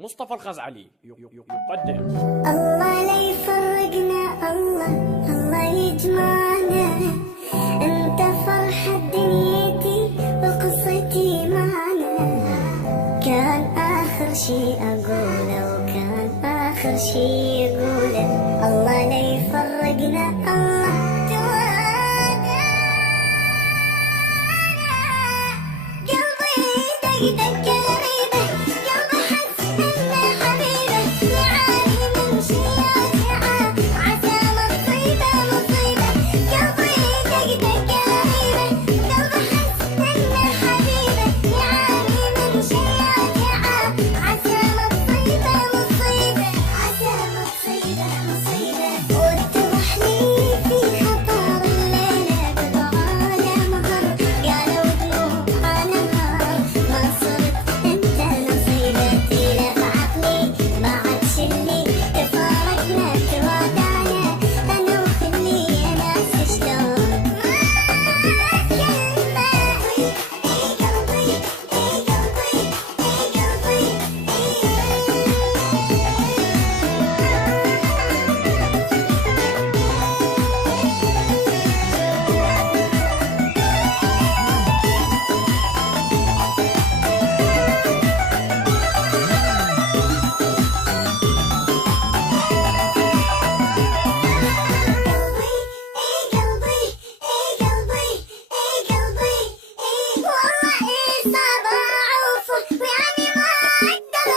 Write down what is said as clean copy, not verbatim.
مصطفى الخزعلي يقدم. الله لا يفرقنا، الله يجمعنا، انت فرحة دنيتي وقصتي معنا. كان آخر شي أقوله وكان آخر شي يقوله، الله لا يفرقنا، الله جوانا. قلبي دق دق غريبة، قلبي حس إنه حبيبه، يعاني من شياطها عسى مصيبة مصيبة. قلبي دق دق غريبة، قلبي حس إنه حبيبه، يعاني من شياطها عسى مصيبة مصيبة، عسى مصيبة مصيبة. واتضح لي في خطر الليلة بضعاله مهر، قالوا دموع على نهار، ما صرت انت نصيبتي. لا في عقلي ما عاد شلي، تفارقنا توادعنا انا وخلي ناس شلون. قلبي قلبي والله صعب اعوفه، ويعني ما اقدر